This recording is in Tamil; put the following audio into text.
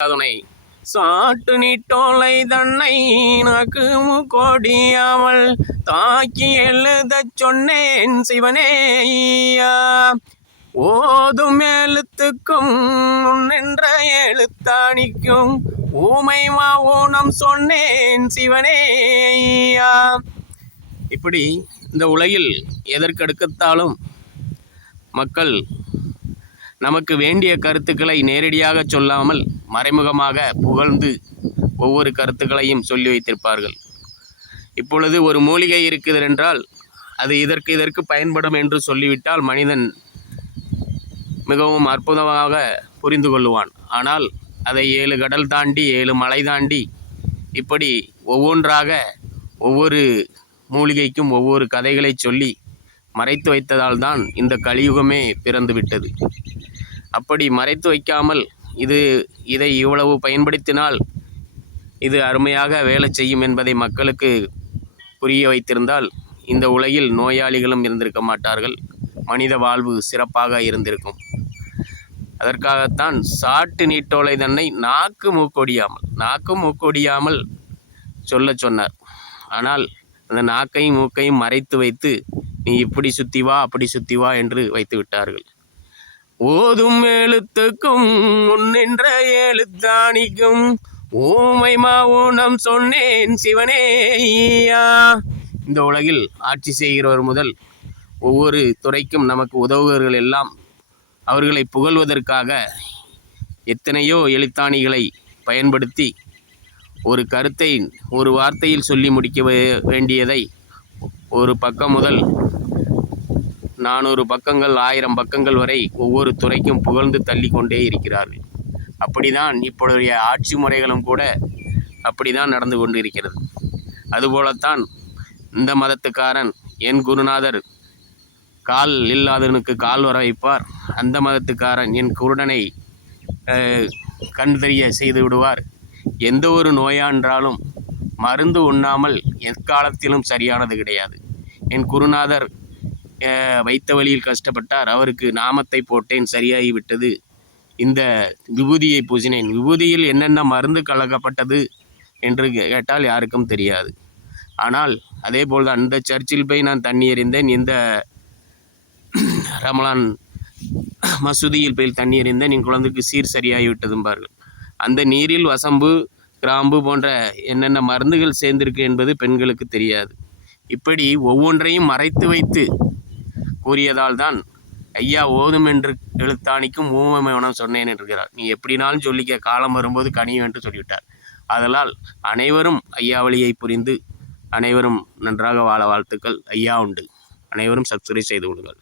துணை சாட்டு நீட்டோலை தன்னை நாக்கு கொடியாமல் தாக்கி எழுதச் சொன்னேன் சிவனேயா. ஓதும் எழுத்துக்கும் நின்ற எழுத்தாணிக்கும் ஊமை ஊனம் சொன்னேன் சிவனேயா. இப்படி இந்த உலகில் எதற்கெடுத்தாலும் மக்கள் நமக்கு வேண்டிய கருத்துக்களை நேரடியாக சொல்லாமல் மறைமுகமாக புகழ்ந்து ஒவ்வொரு கருத்துக்களையும் சொல்லி வைத்திருப்பார்கள். இப்பொழுது ஒரு மூலிகை இருக்குது என்றால் அது இதற்கு பயன்படும் என்று சொல்லிவிட்டால் மனிதன் மிகவும் அற்புதமாக புரிந்து கொள்ளுவான். ஆனால் அதை 7 கடல் தாண்டி 7 மலை தாண்டி இப்படி ஒவ்வொன்றாக ஒவ்வொரு மூலிகைக்கும் ஒவ்வொரு கதைகளை சொல்லி மறைத்து வைத்ததால் தான் இந்த கலியுகமே பிறந்து விட்டது. அப்படி மறைத்து வைக்காமல் இதை இவ்வளவு பயன்படுத்தினால் இது அருமையாக வேலை செய்யும் என்பதை மக்களுக்கு புரிய வைத்திருந்தால் இந்த உலகில் நோயாளிகளும் இருந்திருக்க மாட்டார்கள், மனித வாழ்வு சிறப்பாக இருந்திருக்கும். அதற்காகத்தான் சாட்டு நீட்டோலை தன்னை நாக்கு மூக்கொடியாமல் சொல்ல சொன்னார். ஆனால் அந்த நாக்கையும் மூக்கையும் மறைத்து வைத்து நீ இப்படி சுத்தி வா அப்படி சுத்தி வா என்று வைத்து விட்டார்கள். ஓதும் எழுத்துக்கும் முன்னின்ற எழுத்தாணிக்கும் ஊமை ஊனம் சொன்னேன் சிவனேயா. இந்த உலகில் ஆட்சி செய்கிறவர் முதல் ஒவ்வொரு துறைக்கும் நமக்கு உதவுகிறவர்கள் எல்லாம் அவர்களை புகழ்வதற்காக எத்தனையோ எழுத்தாணிகளை பயன்படுத்தி ஒரு கருத்தை ஒரு வார்த்தையில் சொல்லி முடிக்க வேண்டியதை ஒரு பக்கம் முதல் 400 பக்கங்கள் 1000 பக்கங்கள் வரை ஒவ்வொரு துறைக்கும் புகழ்ந்து தள்ளி கொண்டே இருக்கிறார்கள். அப்படிதான் இப்பொழுதைய ஆட்சி முறைகளும் கூட அப்படிதான் நடந்து கொண்டு இருக்கிறது. அதுபோலத்தான் இந்த மதத்துக்காரன் என் குருநாதர் கால் இல்லாதவனுக்கு கால் வர வைப்பார், அந்த மதத்துக்காரன் என் குருடனை கண் தெரிய செய்து விடுவார். எந்த ஒரு நோயான்றாலும் மருந்து உண்ணாமல் எக்காலத்திலும் சரியானது கிடையாது. என் குருநாதர் வைத்த வழியில் கஷ்டப்பட்டார், அவருக்கு நாமத்தை போட்டேன் சரியாகிவிட்டது, இந்த விபூதியை பூசினேன், விபூதியில் என்னென்ன மருந்து கலக்கப்பட்டது என்று கேட்டால் யாருக்கும் தெரியாது. ஆனால் அதே போல் தான் இந்த சர்ச்சில் போய் நான் தண்ணி எறிந்தேன், இந்த ரமலான் மசூதியில் போய் தண்ணி எறிந்தேன், என் குழந்தைக்கு சீர் சரியாகிவிட்டதும்பார்கள். அந்த நீரில் வசம்பு கிராம்பு போன்ற என்னென்ன மருந்துகள் சேர்ந்திருக்கு என்பது பெண்களுக்கு தெரியாது. இப்படி ஒவ்வொன்றையும் மறைத்து வைத்து கூறியதால் தான் ஐயா ஓதும் என்று எழுத்தாணிக்கும் ஊமை மௌனம் சொன்னேன் என்கிறார். நீ எப்படினாலும் சொல்லிக்க, காலம் வரும்போது கனியும் என்று சொல்லிவிட்டார். ஆதலால் அனைவரும் ஐயா வழியை புரிந்து அனைவரும் நன்றாக வாழ வாழ்த்துக்கள். ஐயா உண்டு. அனைவரும் சப்ஸ்கிரைப் செய்து கொள்ளுங்கள்.